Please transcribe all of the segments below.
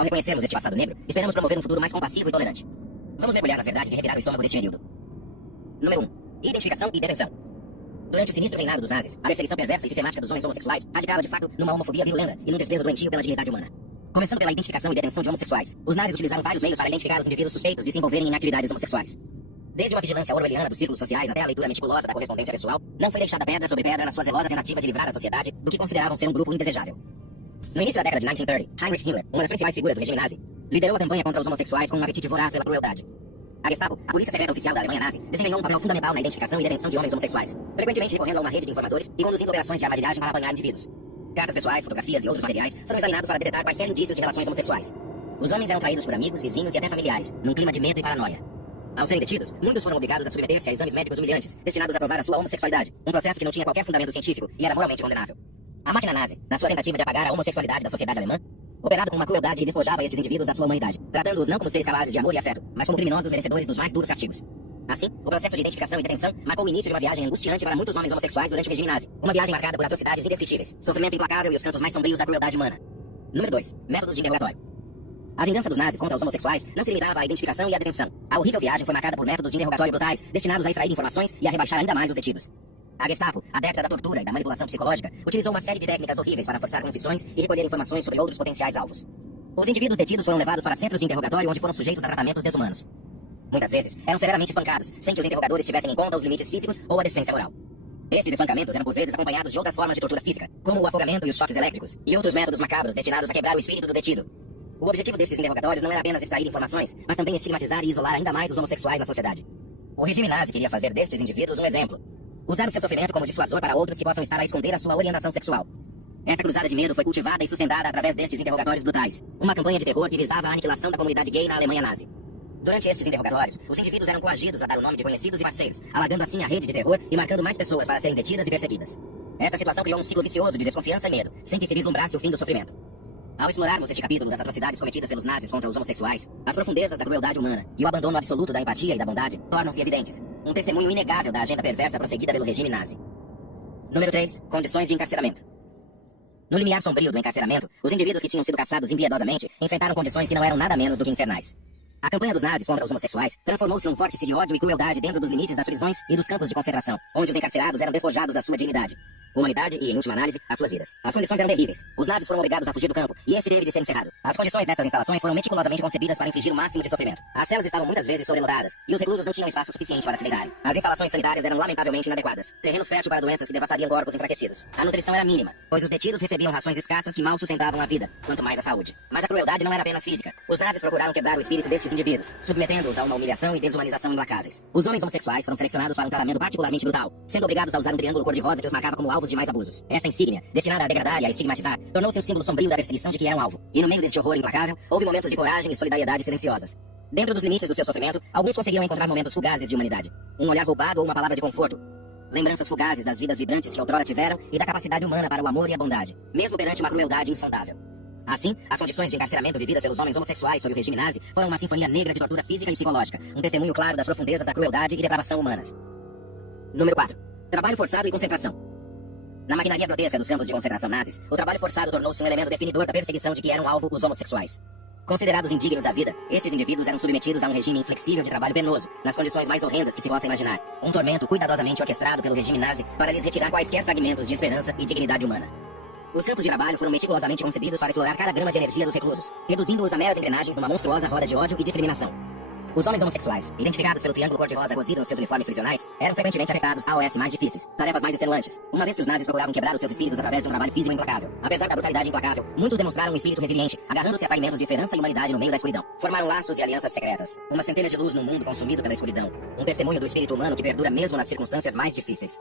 Ao reconhecermos este passado negro, esperamos promover um futuro mais compassivo e tolerante. Vamos mergulhar nas verdades e revirar o estômago deste período. Número 1. Identificação e detenção. Durante o sinistro reinado dos nazis, a perseguição perversa e sistemática dos homens homossexuais radicava de fato numa homofobia virulenta e num desprezo doentio pela dignidade humana. Começando pela identificação e detenção de homossexuais, os nazis utilizaram vários meios para identificar os indivíduos suspeitos de se envolverem em atividades homossexuais. Desde uma vigilância orwelliana dos círculos sociais até a leitura meticulosa da correspondência pessoal, não foi deixada pedra sobre pedra na sua zelosa tentativa de livrar a sociedade do que consideravam ser um grupo indesejável. No início da década de 1930, Heinrich Himmler, uma das principais figuras do regime nazi, liderou a campanha contra os homossexuais com um apetite voraz pela crueldade. A Gestapo, a polícia secreta oficial da Alemanha nazi, desempenhou um papel fundamental na identificação e detenção de homens homossexuais, frequentemente recorrendo a uma rede de informadores e conduzindo operações de armadilhagem para apanhar indivíduos. Cartas pessoais, fotografias e outros materiais foram examinados para detectar quaisquer indícios de relações homossexuais. Os homens eram traídos por amigos, vizinhos e até familiares, num clima de medo e paranoia. Ao serem detidos, muitos foram obrigados a submeter-se a exames médicos humilhantes, destinados a provar a sua homossexualidade, um processo que não tinha qualquer fundamento científico e era moralmente condenável. A máquina nazi, na sua tentativa de apagar a homossexualidade da sociedade alemã, operava com uma crueldade e despojava estes indivíduos da sua humanidade, tratando-os não como seres capazes de amor e afeto, mas como criminosos merecedores dos mais duros castigos. Assim, o processo de identificação e detenção marcou o início de uma viagem angustiante para muitos homens homossexuais durante o regime nazi, uma viagem marcada por atrocidades indescritíveis, sofrimento implacável e os cantos mais sombrios da crueldade humana. Número 2. Métodos de interrogatório. A vingança dos nazis contra os homossexuais não se limitava à identificação e à detenção. A horrível viagem foi marcada por métodos de interrogatório brutais, destinados a extrair informações e a rebaixar ainda mais os detidos. A Gestapo, adepta da tortura e da manipulação psicológica, utilizou uma série de técnicas horríveis para forçar confissões e recolher informações sobre outros potenciais alvos. Os indivíduos detidos foram levados para centros de interrogatório onde foram sujeitos a tratamentos desumanos. Muitas vezes, eram severamente espancados, sem que os interrogadores tivessem em conta os limites físicos ou a decência moral. Estes espancamentos eram por vezes acompanhados de outras formas de tortura física, como o afogamento e os choques elétricos, e outros métodos macabros destinados a quebrar o espírito do detido. O objetivo destes interrogatórios não era apenas extrair informações, mas também estigmatizar e isolar ainda mais os homossexuais na sociedade. O regime nazi queria fazer destes indivíduos um exemplo. Usar o seu sofrimento como dissuasor para outros que possam estar a esconder a sua orientação sexual. Essa cruzada de medo foi cultivada e sustentada através destes interrogatórios brutais, uma campanha de terror que visava a aniquilação da comunidade gay na Alemanha nazi. Durante estes interrogatórios, os indivíduos eram coagidos a dar o nome de conhecidos e parceiros, alargando assim a rede de terror e marcando mais pessoas para serem detidas e perseguidas. Esta situação criou um ciclo vicioso de desconfiança e medo, sem que se vislumbrasse o fim do sofrimento. Ao explorarmos este capítulo das atrocidades cometidas pelos nazis contra os homossexuais, as profundezas da crueldade humana e o abandono absoluto da empatia e da bondade tornam-se evidentes, um testemunho inegável da agenda perversa prosseguida pelo regime nazi. Número 3. Condições de encarceramento. No limiar sombrio do encarceramento, os indivíduos que tinham sido caçados impiedosamente enfrentaram condições que não eram nada menos do que infernais. A campanha dos nazis contra os homossexuais transformou-se num vórtice de ódio e crueldade dentro dos limites das prisões e dos campos de concentração, onde os encarcerados eram despojados da sua dignidade, humanidade e, em última análise, as suas vidas. As condições eram terríveis. Os nazis foram obrigados a fugir do campo, e este teve de ser encerrado. As condições nessas instalações foram meticulosamente concebidas para infligir o máximo de sofrimento. As celas estavam muitas vezes sobrelotadas, e os reclusos não tinham espaço suficiente para se deitarem. As instalações sanitárias eram lamentavelmente inadequadas, terreno fértil para doenças que devastariam corpos enfraquecidos. A nutrição era mínima, pois os detidos recebiam rações escassas que mal sustentavam a vida, quanto mais a saúde. Mas a crueldade não era apenas física. Os nazis procuraram quebrar o espírito destes indivíduos, submetendo-os a uma humilhação e desumanização implacáveis. Os homens homossexuais foram selecionados para um tratamento particularmente brutal, sendo obrigados a usar um triângulo cor-de-rosa que os marcava como alvos de mais abusos. Essa insígnia, destinada a degradar e a estigmatizar, tornou-se um símbolo sombrio da perseguição de que eram alvo. E no meio deste horror implacável, houve momentos de coragem e solidariedade silenciosas. Dentro dos limites do seu sofrimento, alguns conseguiram encontrar momentos fugazes de humanidade. Um olhar roubado ou uma palavra de conforto. Lembranças fugazes das vidas vibrantes que outrora tiveram e da capacidade humana para o amor e a bondade, mesmo perante uma crueldade insondável. Assim, as condições de encarceramento vividas pelos homens homossexuais sob o regime nazi foram uma sinfonia negra de tortura física e psicológica, um testemunho claro das profundezas da crueldade e depravação humanas. Número 4. Trabalho forçado e concentração. Na maquinaria grotesca dos campos de concentração nazis, o trabalho forçado tornou-se um elemento definidor da perseguição de que eram alvo os homossexuais. Considerados indignos da vida, estes indivíduos eram submetidos a um regime inflexível de trabalho penoso, nas condições mais horrendas que se possa imaginar. Um tormento cuidadosamente orquestrado pelo regime nazi para lhes retirar quaisquer fragmentos de esperança e dignidade humana. Os campos de trabalho foram meticulosamente concebidos para explorar cada grama de energia dos reclusos, reduzindo-os a meras engrenagens numa monstruosa roda de ódio e discriminação. Os homens homossexuais, identificados pelo triângulo cor-de-rosa cosido nos seus uniformes prisionais, eram frequentemente afetados a OS mais difíceis, tarefas mais extenuantes, uma vez que os nazis procuravam quebrar os seus espíritos através de um trabalho físico implacável. Apesar da brutalidade implacável, muitos demonstraram um espírito resiliente, agarrando-se a fragmentos de esperança e humanidade no meio da escuridão. Formaram laços e alianças secretas, uma centelha de luz num mundo consumido pela escuridão, um testemunho do espírito humano que perdura mesmo nas circunstâncias mais difíceis.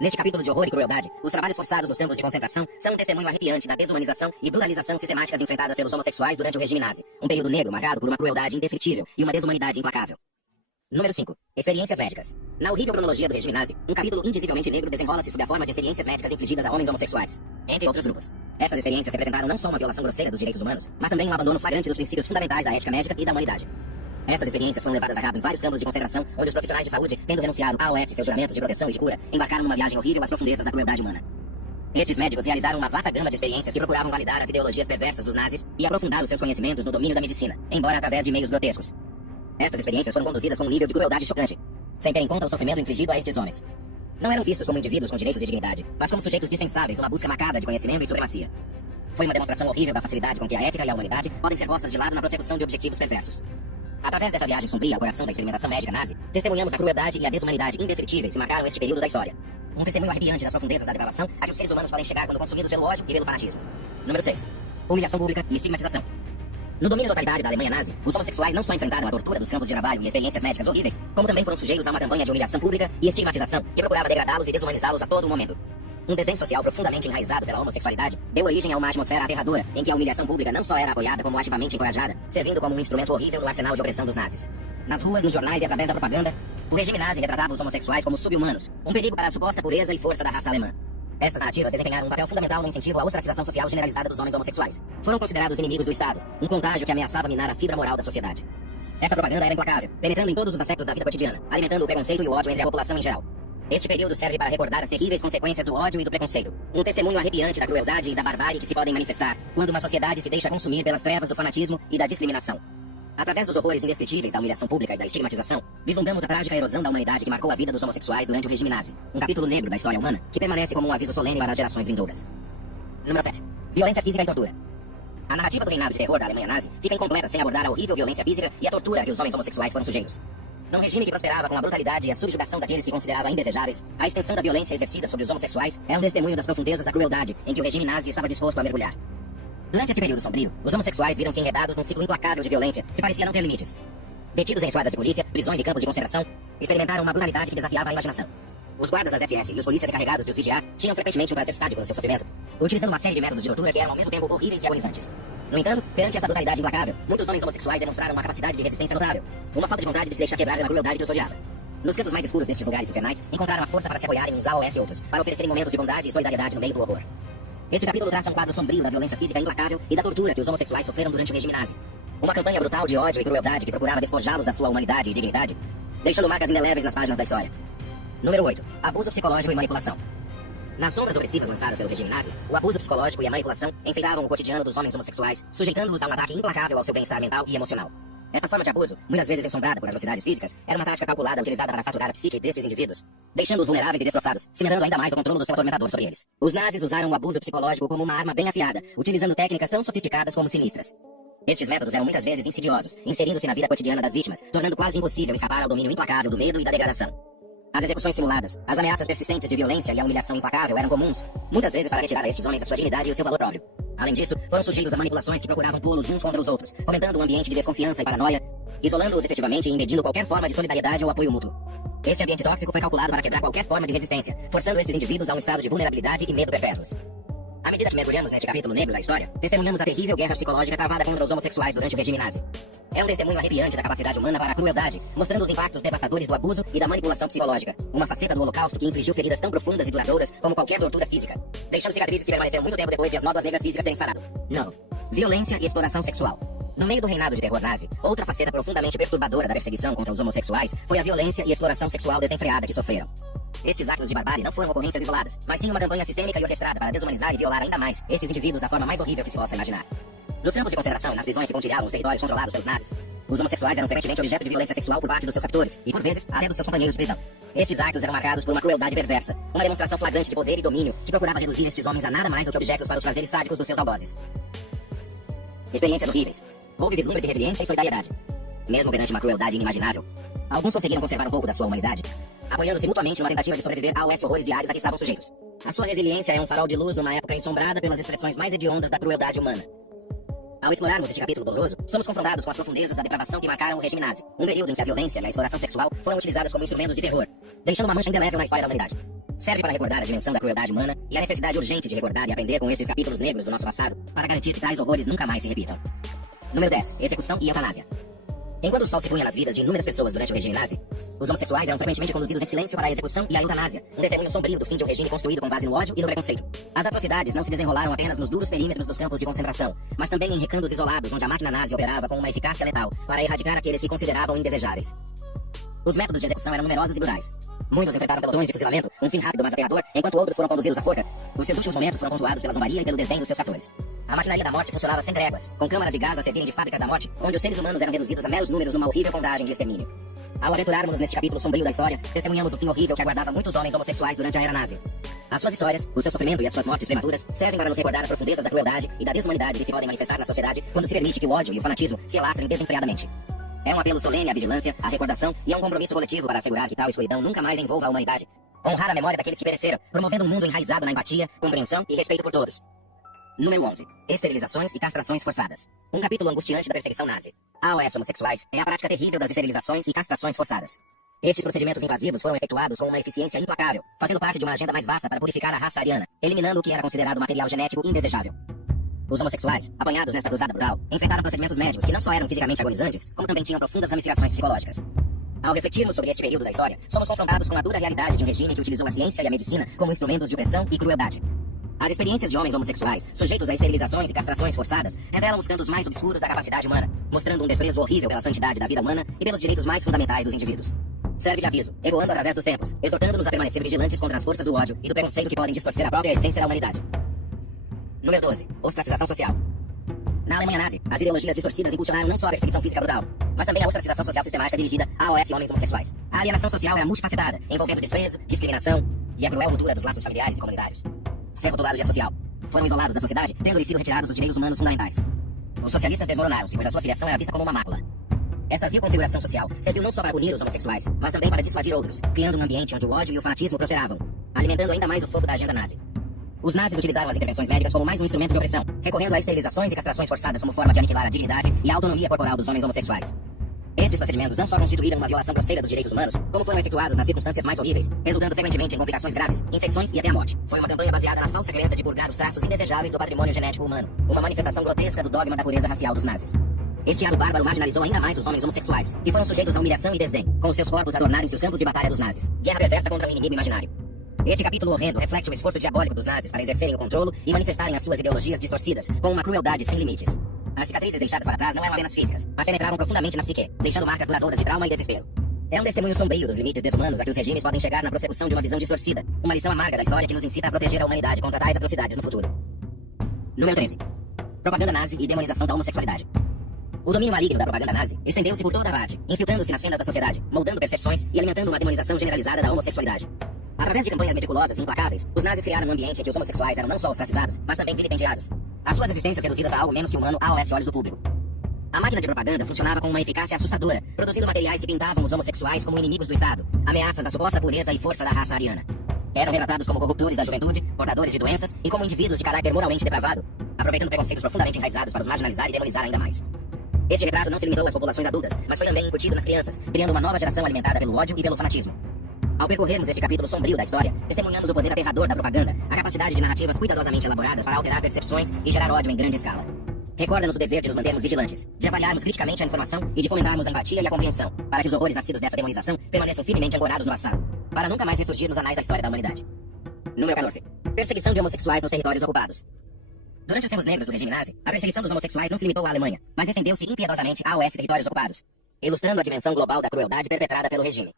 Neste capítulo de horror e crueldade, os trabalhos forçados nos campos de concentração são um testemunho arrepiante da desumanização e brutalização sistemáticas enfrentadas pelos homossexuais durante o regime nazi, um período negro marcado por uma crueldade indescritível e uma desumanidade implacável. Número 5. Experiências médicas. Na horrível cronologia do regime nazi, um capítulo indizivelmente negro desenrola-se sob a forma de experiências médicas infligidas a homens homossexuais, entre outros grupos. Estas experiências representaram não só uma violação grosseira dos direitos humanos, mas também um abandono flagrante dos princípios fundamentais da ética médica e da humanidade. Estas experiências foram levadas a cabo em vários campos de concentração, onde os profissionais de saúde, tendo renunciado à OS seus juramentos de proteção e de cura, embarcaram numa viagem horrível às profundezas da crueldade humana. Estes médicos realizaram uma vasta gama de experiências que procuravam validar as ideologias perversas dos nazis e aprofundar os seus conhecimentos no domínio da medicina, embora através de meios grotescos. Estas experiências foram conduzidas com um nível de crueldade chocante, sem ter em conta o sofrimento infligido a estes homens. Não eram vistos como indivíduos com direitos e dignidade, mas como sujeitos dispensáveis numa busca macabra de conhecimento e supremacia. Foi uma demonstração horrível da facilidade com que a ética e a humanidade podem ser postas de lado na prossecução de objetivos perversos. Através dessa viagem sombria ao coração da experimentação médica nazi, testemunhamos a crueldade e a desumanidade indescritíveis que marcaram este período da história. Um testemunho arrepiante das profundezas da depravação a que os seres humanos podem chegar quando consumidos pelo ódio e pelo fanatismo. Número 6. Humilhação pública e estigmatização. No domínio totalitário da Alemanha nazi, os homossexuais não só enfrentaram a tortura dos campos de trabalho e experiências médicas horríveis, como também foram sujeitos a uma campanha de humilhação pública e estigmatização que procurava degradá-los e desumanizá-los a todo momento. Um desdém social profundamente enraizado pela homossexualidade deu origem a uma atmosfera aterradora em que a humilhação pública não só era apoiada como ativamente encorajada, servindo como um instrumento horrível no arsenal de opressão dos nazis. Nas ruas, nos jornais e através da propaganda, o regime nazi retratava os homossexuais como subhumanos, um perigo para a suposta pureza e força da raça alemã. Estas narrativas desempenharam um papel fundamental no incentivo à ostracização social generalizada dos homens homossexuais. Foram considerados inimigos do Estado, um contágio que ameaçava minar a fibra moral da sociedade. Essa propaganda era implacável, penetrando em todos os aspectos da vida cotidiana, alimentando o preconceito e o ódio entre a população em geral. Este período serve para recordar as terríveis consequências do ódio e do preconceito, um testemunho arrepiante da crueldade e da barbárie que se podem manifestar quando uma sociedade se deixa consumir pelas trevas do fanatismo e da discriminação. Através dos horrores indescritíveis da humilhação pública e da estigmatização, vislumbramos a trágica erosão da humanidade que marcou a vida dos homossexuais durante o regime nazi, um capítulo negro da história humana que permanece como um aviso solene para as gerações vindouras. Número 7. Violência física e tortura. A narrativa do reinado de terror da Alemanha nazi fica incompleta sem abordar a horrível violência física e a tortura a que os homens homossexuais foram sujeitos. Num regime que prosperava com a brutalidade e a subjugação daqueles que considerava indesejáveis, a extensão da violência exercida sobre os homossexuais é um testemunho das profundezas da crueldade em que o regime nazi estava disposto a mergulhar. Durante este período sombrio, os homossexuais viram-se enredados num ciclo implacável de violência que parecia não ter limites. Detidos em esquadras de polícia, prisões e campos de concentração, experimentaram uma brutalidade que desafiava a imaginação. Os guardas das SS e os polícias encarregados de os vigiar tinham frequentemente um prazer sádico no seu sofrimento, utilizando uma série de métodos de tortura que eram ao mesmo tempo horríveis e agonizantes. No entanto, perante essa brutalidade implacável, muitos homens homossexuais demonstraram uma capacidade de resistência notável, uma falta de vontade de se deixar quebrar pela crueldade que os odiava. Nos cantos mais escuros destes lugares infernais, encontraram a força para se apoiarem uns AOS e outros, para oferecerem momentos de bondade e solidariedade no meio do horror. Este capítulo traça um quadro sombrio da violência física implacável e da tortura que os homossexuais sofreram durante o regime nazi. Uma campanha brutal de ódio e crueldade que procurava despojá-los da sua humanidade e dignidade, deixando marcas indeléveis nas páginas da história. Número 8. Abuso psicológico e manipulação. Nas sombras opressivas lançadas pelo regime nazi, o abuso psicológico e a manipulação enfeitavam o cotidiano dos homens homossexuais, sujeitando-os a um ataque implacável ao seu bem-estar mental e emocional. Esta forma de abuso, muitas vezes ensombrada por atrocidades físicas, era uma tática calculada utilizada para fraturar a psique destes indivíduos, deixando-os vulneráveis e destroçados, cimentando ainda mais o controle do seu atormentador sobre eles. Os nazis usaram o abuso psicológico como uma arma bem afiada, utilizando técnicas tão sofisticadas como sinistras. Estes métodos eram muitas vezes insidiosos, inserindo-se na vida cotidiana das vítimas, tornando quase impossível escapar ao domínio implacável do medo e da degradação. As execuções simuladas, as ameaças persistentes de violência e a humilhação implacável eram comuns, muitas vezes para retirar a estes homens a sua dignidade e o seu valor próprio. Além disso, foram sujeitos a manipulações que procuravam pô-los uns contra os outros, fomentando um ambiente de desconfiança e paranoia, isolando-os efetivamente e impedindo qualquer forma de solidariedade ou apoio mútuo. Este ambiente tóxico foi calculado para quebrar qualquer forma de resistência, forçando estes indivíduos a um estado de vulnerabilidade e medo perpétuos. À medida que mergulhamos neste capítulo negro da história, testemunhamos a terrível guerra psicológica travada contra os homossexuais durante o regime nazi. É um testemunho arrepiante da capacidade humana para a crueldade, mostrando os impactos devastadores do abuso e da manipulação psicológica, uma faceta do Holocausto que infligiu feridas tão profundas e duradouras como qualquer tortura física, deixando cicatrizes que permaneceram muito tempo depois de as nódoas negras físicas terem sarado. 9. Violência e exploração sexual. No meio do reinado de terror nazi, outra faceta profundamente perturbadora da perseguição contra os homossexuais foi a violência e exploração sexual desenfreada que sofreram. Estes atos de barbárie não foram ocorrências isoladas, mas sim uma campanha sistêmica e orquestrada para desumanizar e violar ainda mais estes indivíduos da forma mais horrível que se possa imaginar. Nos campos de concentração e nas prisões que pontilhavam os territórios controlados pelos nazis, os homossexuais eram frequentemente objeto de violência sexual por parte dos seus captores e, por vezes, até dos seus companheiros de prisão. Estes atos eram marcados por uma crueldade perversa, uma demonstração flagrante de poder e domínio que procurava reduzir estes homens a nada mais do que objetos para os prazeres sádicos dos seus algozes. Experiências horríveis. Houve vislumbres de resiliência e solidariedade. Mesmo perante uma crueldade inimaginável, alguns conseguiram conservar um pouco da sua humanidade, apoiando-se mutuamente numa tentativa de sobreviver aos horrores diários a que estavam sujeitos. A sua resiliência é um farol de luz numa época ensombrada pelas expressões mais hediondas da crueldade humana. Ao explorarmos este capítulo doloroso, somos confrontados com as profundezas da depravação que marcaram o regime nazi, um período em que a violência e a exploração sexual foram utilizadas como instrumentos de terror, deixando uma mancha indelével na história da humanidade. Serve para recordar a dimensão da crueldade humana e a necessidade urgente de recordar e aprender com estes capítulos negros do nosso passado para garantir que tais horrores nunca mais se repitam. Número 10. Execução e eutanásia. Enquanto o sol se punha nas vidas de inúmeras pessoas durante o regime nazi, os homossexuais eram frequentemente conduzidos em silêncio para a execução e a eutanásia, um testemunho sombrio do fim de um regime construído com base no ódio e no preconceito. As atrocidades não se desenrolaram apenas nos duros perímetros dos campos de concentração, mas também em recantos isolados onde a máquina nazi operava com uma eficácia letal para erradicar aqueles que consideravam indesejáveis. Os métodos de execução eram numerosos e brutais. Muitos enfrentaram pelotões de fuzilamento, um fim rápido mas aterrador, enquanto outros foram conduzidos à forca. Os seus últimos momentos foram pontuados pela zombaria e pelo desdém dos seus captores. A maquinaria da morte funcionava sem tréguas, com câmaras de gás a servirem de fábricas da morte, onde os seres humanos eram reduzidos a meros números numa horrível contagem de extermínio. Ao aventurarmos neste capítulo sombrio da história, testemunhamos o fim horrível que aguardava muitos homens homossexuais durante a era nazi. As suas histórias, o seu sofrimento e as suas mortes prematuras servem para nos recordar as profundezas da crueldade e da desumanidade que se podem manifestar na sociedade quando se permite que o ódio e o fanatismo se alastrem desenfreadamente. É um apelo solene à vigilância, à recordação e a um compromisso coletivo para assegurar que tal escuridão nunca mais envolva a humanidade. Honrar a memória daqueles que pereceram, promovendo um mundo enraizado na empatia, compreensão e respeito por todos. Número 11. Esterilizações e castrações forçadas. Um capítulo angustiante da perseguição nazi. A AOS homossexuais é a prática terrível das esterilizações e castrações forçadas. Estes procedimentos invasivos foram efetuados com uma eficiência implacável, fazendo parte de uma agenda mais vasta para purificar a raça ariana, eliminando o que era considerado material genético indesejável. Os homossexuais, apanhados nesta cruzada brutal, enfrentaram procedimentos médicos que não só eram fisicamente agonizantes, como também tinham profundas ramificações psicológicas. Ao refletirmos sobre este período da história, somos confrontados com a dura realidade de um regime que utilizou a ciência e a medicina como instrumentos de opressão e crueldade. As experiências de homens homossexuais, sujeitos a esterilizações e castrações forçadas, revelam os cantos mais obscuros da capacidade humana, mostrando um desprezo horrível pela santidade da vida humana e pelos direitos mais fundamentais dos indivíduos. Serve de aviso, ecoando através dos tempos, exortando-nos a permanecer vigilantes contra as forças do ódio e do preconceito que podem distorcer a própria essência da humanidade. Número 12. Ostracização social. Na Alemanha nazi, as ideologias distorcidas impulsionaram não só a perseguição física brutal, mas também a ostracização social sistemática dirigida a AOS e homens homossexuais. A alienação social era multifacetada, envolvendo desprezo, discriminação e a cruel ruptura dos laços familiares e comunitários. Sem rotulado de associal, foram isolados da sociedade, tendo-lhes sido retirados os direitos humanos fundamentais. Os socialistas desmoronaram-se, pois a sua filiação era vista como uma mácula. Esta vil configuração social serviu não só para punir os homossexuais, mas também para dissuadir outros, criando um ambiente onde o ódio e o fanatismo prosperavam, alimentando ainda mais o fogo da agenda nazi. Os nazis utilizaram as intervenções médicas como mais um instrumento de opressão, recorrendo a esterilizações e castrações forçadas como forma de aniquilar a dignidade e a autonomia corporal dos homens homossexuais. Estes procedimentos não só constituíram uma violação grosseira dos direitos humanos, como foram efetuados nas circunstâncias mais horríveis, resultando frequentemente em complicações graves, infecções e até a morte. Foi uma campanha baseada na falsa crença de purgar os traços indesejáveis do patrimônio genético humano, uma manifestação grotesca do dogma da pureza racial dos nazis. Este ato bárbaro marginalizou ainda mais os homens homossexuais, que foram sujeitos a humilhação e desdém, com os seus corpos adornarem-se os campos de batalha dos nazis. Guerra perversa contra um inimigo imaginário. Este capítulo horrendo reflete o esforço diabólico dos nazis para exercerem o controle e manifestarem as suas ideologias distorcidas, com uma crueldade sem limites. As cicatrizes deixadas para trás não eram apenas físicas, mas penetravam profundamente na psique, deixando marcas duradouras de trauma e desespero. É um testemunho sombrio dos limites desumanos a que os regimes podem chegar na prossecução de uma visão distorcida, uma lição amarga da história que nos incita a proteger a humanidade contra tais atrocidades no futuro. Número 13. Propaganda nazi e demonização da homossexualidade. O domínio maligno da propaganda nazi estendeu-se por toda a parte, infiltrando-se nas fendas da sociedade, moldando percepções e alimentando uma demonização generalizada da homossexualidade. Através de campanhas meticulosas e implacáveis, os nazis criaram um ambiente em que os homossexuais eram não só ostracizados, mas também vilipendiados. As suas existências reduzidas a algo menos que humano aos olhos do público. A máquina de propaganda funcionava com uma eficácia assustadora, produzindo materiais que pintavam os homossexuais como inimigos do Estado, ameaças à suposta pureza e força da raça ariana. Eram retratados como corruptores da juventude, portadores de doenças e como indivíduos de caráter moralmente depravado, aproveitando preconceitos profundamente enraizados para os marginalizar e demonizar ainda mais. Este retrato não se limitou às populações adultas, mas foi também incutido nas crianças, criando uma nova geração alimentada pelo ódio e pelo fanatismo. Ao percorrermos este capítulo sombrio da história, testemunhamos o poder aterrador da propaganda, a capacidade de narrativas cuidadosamente elaboradas para alterar percepções e gerar ódio em grande escala. Recorda-nos o dever de nos mantermos vigilantes, de avaliarmos criticamente a informação e de fomentarmos a empatia e a compreensão, para que os horrores nascidos dessa demonização permaneçam firmemente ancorados no passado, para nunca mais ressurgir nos anais da história da humanidade. Número 14. Perseguição de homossexuais nos territórios ocupados. Durante os tempos negros do regime nazi, a perseguição dos homossexuais não se limitou à Alemanha, mas estendeu-se impiedosamente a territórios ocupados, ilustrando a dimensão global da crueldade perpetrada pelo regime.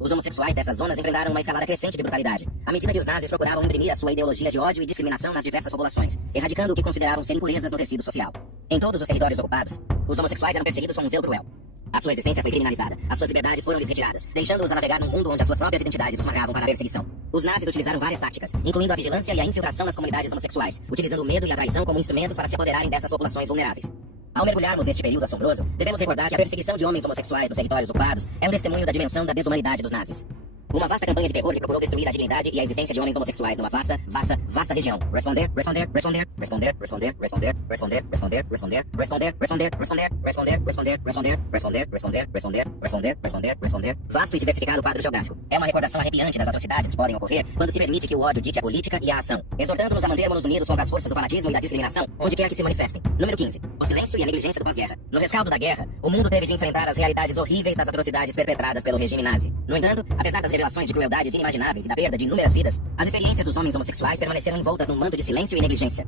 Os homossexuais dessas zonas enfrentaram uma escalada crescente de brutalidade, à medida que os nazis procuravam imprimir a sua ideologia de ódio e discriminação nas diversas populações, erradicando o que consideravam ser impurezas no tecido social. Em todos os territórios ocupados, os homossexuais eram perseguidos com um zelo cruel. A sua existência foi criminalizada, as suas liberdades foram-lhes retiradas, deixando-os a navegar num mundo onde as suas próprias identidades os marcavam para a perseguição. Os nazis utilizaram várias táticas, incluindo a vigilância e a infiltração nas comunidades homossexuais, utilizando o medo e a traição como instrumentos para se apoderarem dessas populações vulneráveis. Ao mergulharmos neste período assombroso, devemos recordar que a perseguição de homens homossexuais nos territórios ocupados é um testemunho da dimensão da desumanidade dos nazis. Uma vasta campanha de terror que procurou destruir a dignidade e a existência de homens homossexuais numa vasta região. Responder. Vasto e diversificado quadro geográfico. É uma recordação arrepiante das atrocidades que podem ocorrer quando se permite que o ódio dite a política e a ação, exortando-nos a mantermos unidos contra as forças do fanatismo e da discriminação, onde quer que se manifestem. Número 15. O silêncio e a negligência do pós-guerra. No rescaldo da guerra, o mundo teve de enfrentar as realidades horríveis das atrocidades perpetradas pelo regime nazi. No entanto, apesar das revelações de crueldades inimagináveis e da perda de inúmeras vidas, as experiências dos homens homossexuais permaneceram envoltas num manto de silêncio e negligência.